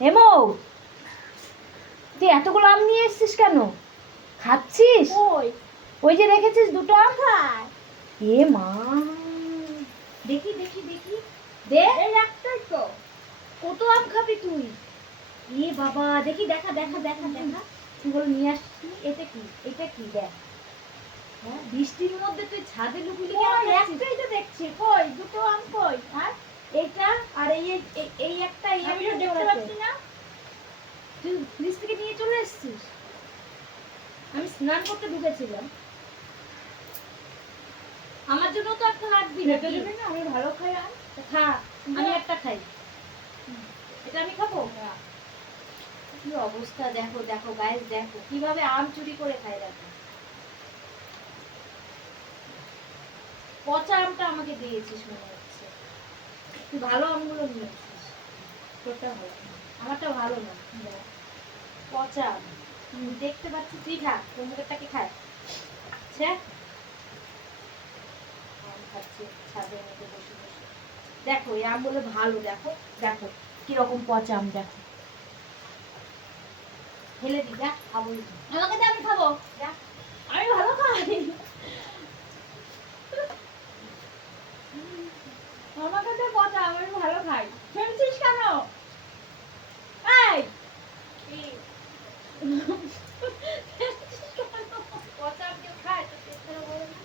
হেমো, তুই এতগুলো আম নিয়ে এসেছিস কেন? খাচ্ছিস? ওই যে রেখেছিস দুটো আম। এ মা, দেখি দেখি দেখি, দে। এই একটাই তো, কত আম খাবি তুই? এ বাবা, দেখি, দেখা দেখা দেখা দেখা, তুই বলে নিয়ে আসছিস। এটা কি, এটা কি দেখ। হ্যাঁ, বৃষ্টির মধ্যে তুই ছাদে লুকিয়ে একটাই তো দেখছি। কই দুটো আম কই? আর এইটা আর এই একটা, এই একটা দেখতে পাচ্ছি না। তুই ফ্রিজ থেকে নিয়ে চলে এসেছিস। আমি স্নান করতে ঢুকেছিলাম। আমার জন্য তো একটা রাখবি না? আমি ভালো খাই আম। খা, আমি একটা খাই। এটা আমি খাবো। কি অবস্থা দেখো দেখো গাইস, দেখো কিভাবে আম চুরি করে খায়। দেখো, পচা আমটা আমাকে দিয়েছিস মনে হচ্ছে। তুই ভালো আমগুলো নিয়েছিস। তোরটা ভালো, আমারটা ভালো না। পচা আম দেখতে পাচ্ছি। তুই খা, তোর মুখেরটাকে খায়। আচ্ছা, আম খাচ্ছে ছাদের মধ্যে বসে বসে। দেখো এই আমগুলো ভালো, দেখো দেখো কিরকম পচা আম। দেখো, ফেলে দি, দেখ খাবো। আমাকে দে, আমি খাবো। দেখ, আমি ভালো খাই। আমাকে দে পচা, আমি ভালো খাই। ফেলছিস কেন? এই পচা আম কেউ খায়? তো টেস্ট করে বলে না।